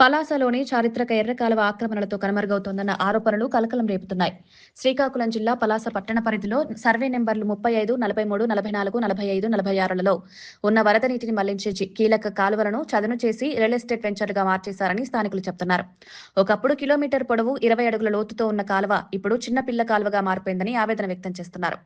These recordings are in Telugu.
పలాసలోని చారిత్రక ఎర్రకాలువ ఆక్రమణలతో కనుమరుగవుతోందన్న ఆరోపణలు కలకలం రేపుతున్నాయి. శ్రీకాకుళం జిల్లా పలాస పట్టణ పరిధిలో సర్వే నెంబర్లు 35, 43, 44, 45, 46లలో ఉన్న వరద నీటిని మళ్లించే కీలక కాలువలను చదును చేసి రియల్ ఎస్టేట్ వెంచర్గా మార్చేశారని స్థానికులు చెబుతున్నారు. ఒకప్పుడు కిలోమీటర్ పొడవు 20 అడుగుల లోతుతో ఉన్న కాలువ ఇప్పుడు చిన్న పిల్ల కాలువగా మారిపోయిందని ఆవేదన వ్యక్తం చేస్తున్నారు.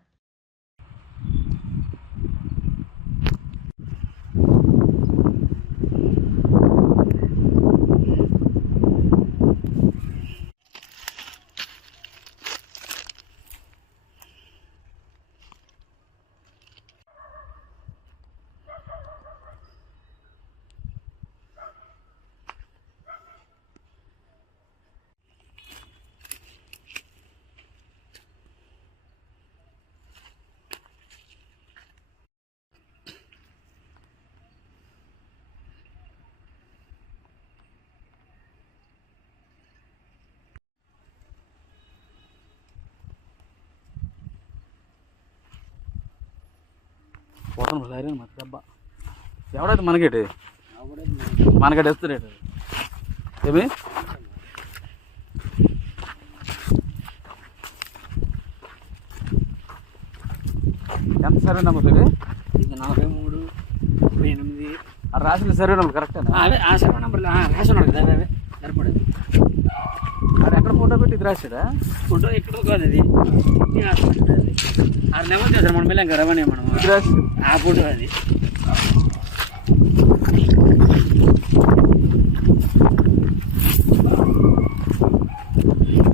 పోతాను సరే మరి డబ్బా ఎవడైతే మనకేటి మనకటి వేస్తారేట ఏమి ఎంత సర్వే నెంబర్ ఇవి? 43, 38 అది రాసిన సర్వే నెంబర్ కరెక్టేనా? ఆ సర్వే నెంబర్ రాసి కదా అవే సరిపడేది. అది ఎక్కడ ఫోటో పెట్టి ఇది రాసాడా? ఫోటో ఎక్కడో కాదు అది అది నెంబర్ చేశారు మనం వెళ్ళాం కదా రవాణా మనం ఇది రాసి ఆ ఫోటో అది.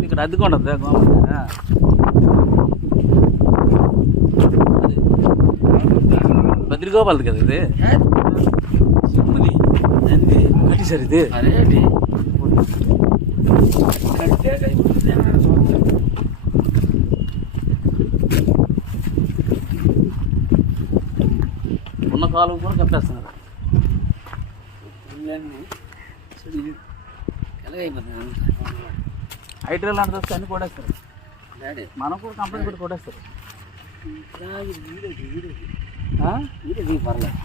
ఇక్కడ అద్దుకుంటుంది బద్రిగోపాలది కదా ఇది కట్టి సార్ ఇది అదేంటి కట్టే ఉన్న కాలువ కూడా కప్పేస్తున్నారు. ఎలాగైపోతుంది ఐటీ లాంటిది వస్తే అన్ని కొట్టేస్తారు. మనం కూడా కంపెనీ పెట్టి కొట్టేస్తారు. వీడియో పర్లేదు.